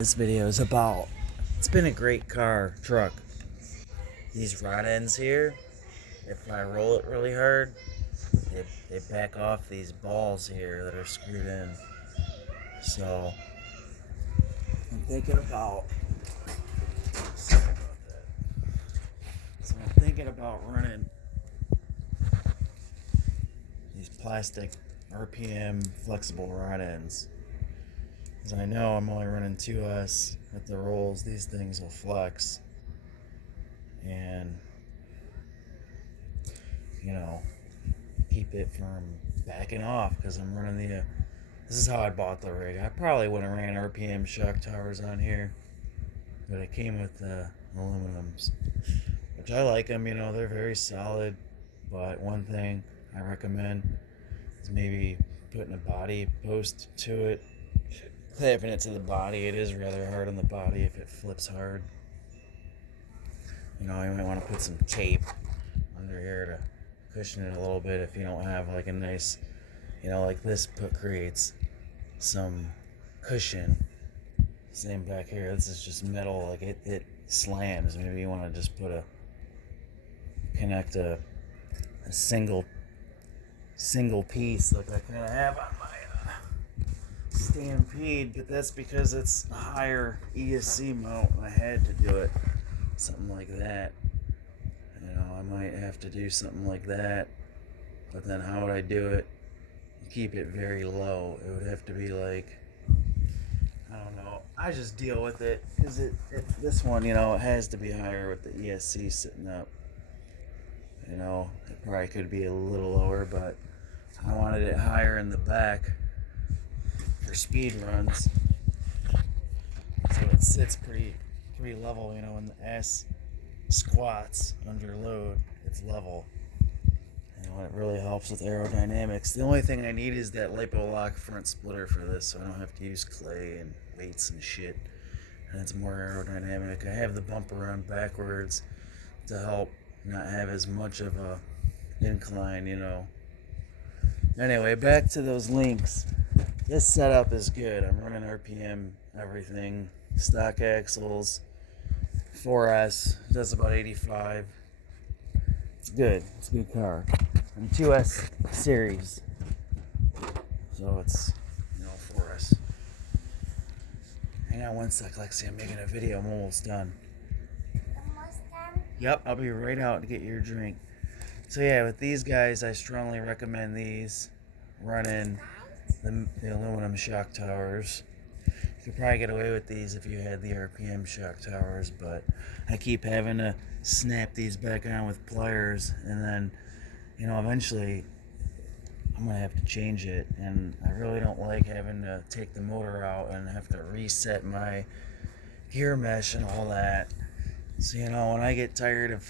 This video is about, it's been a great truck. These rod ends here, if I roll it really hard, they back off these balls here that are screwed in. So I'm thinking about, running these plastic RPM flexible rod ends. Because I know I'm only running 2S with the rolls. These things will flex. And, keep it from backing off because I'm running this is how I bought the rig. I probably wouldn't have ran RPM shock towers on here. But it came with the aluminums. Which I like them, they're very solid. But one thing I recommend is maybe putting a body post to it. Clamping it to the body. It is rather hard on the body if it flips hard. You might want to put some tape under here to cushion it a little bit if you don't have like a nice, like this creates some cushion. Same back here. This is just metal, like it slams. Maybe you want to just connect a single piece like I kind of have on my Stampede, but that's because it's a higher ESC mount and I had to do it. Something like that. I might have to do something like that, but then how would I do it? Keep it very low. It would have to be like, I don't know. I just deal with it because this one, it has to be higher with the ESC sitting up. It probably could be a little lower, but I wanted it higher in the back for speed runs, so it sits pretty level. When the S squats under load, it's level. It really helps with aerodynamics. The only thing I need is that lipo-lock front splitter for this, so I don't have to use clay and weights and shit. And it's more aerodynamic. I have the bumper on backwards to help not have as much of a incline. Anyway, back to those links. This setup is good. I'm running RPM everything, stock axles, 4S, does about 85. It's good. It's a good car. And 2S series. So it's, 4S. Hang on one sec, Lexi. I'm making a video. I'm almost done. Almost done? Yep, I'll be right out to get your drink. So yeah, with these guys, I strongly recommend these running the aluminum shock towers. You could probably get away with these if you had the RPM shock towers, but I keep having to snap these back on with pliers, and then, eventually I'm going to have to change it, and I really don't like having to take the motor out and have to reset my gear mesh and all that. So, when I get tired of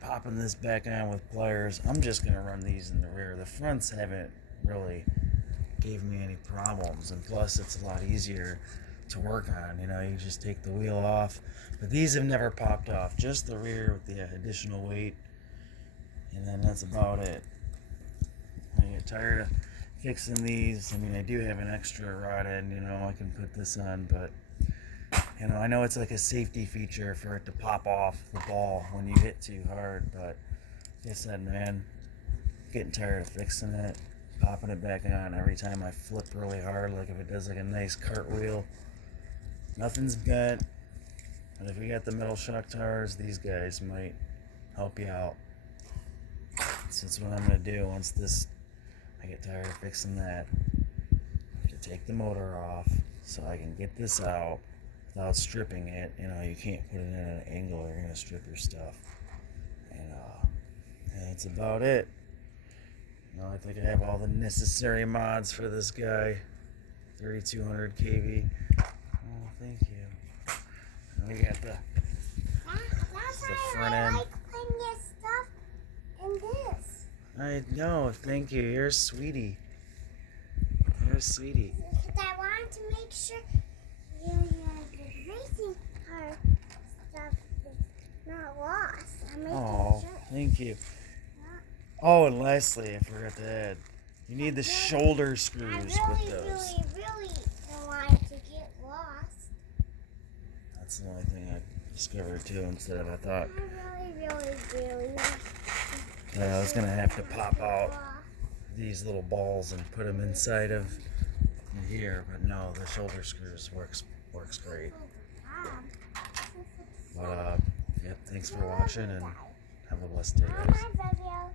popping this back on with pliers, I'm just going to run these in the rear. The fronts haven't really gave me any problems, and plus it's a lot easier to work on. You just take the wheel off, but these have never popped off, just the rear with the additional weight, and then that's about it. I get tired of fixing these. I do have an extra rod end, I can put this on, but I know it's like a safety feature for it to pop off the ball when you hit too hard, but like I said, man, getting tired of fixing it, popping it back on every time I flip really hard, like if it does like a nice cartwheel. Nothing's bent, but if you got the metal shock towers, these guys might help you out. So that's what I'm going to do once I get tired of fixing that. To take the motor off so I can get this out without stripping it. You can't put it in at an angle or you're going to strip your stuff. And that's about it. I think I have all the necessary mods for this guy. 3200 kV. Oh, thank you. And we got the front end. I like putting your stuff in this. I know, thank you. You're a sweetie. You're a sweetie. Because I wanted to make sure your racing car stuff is not lost. I'm making sure. Thank you. Oh, and lastly, I forgot to add, you need the shoulder screws with those. Really don't want it to get lost. That's the only thing I discovered too, instead of I thought Really. that I was gonna have to pop out these little balls and put them inside of here, but no, the shoulder screws works great. But yep, thanks for watching and have a blessed day, guys. Video.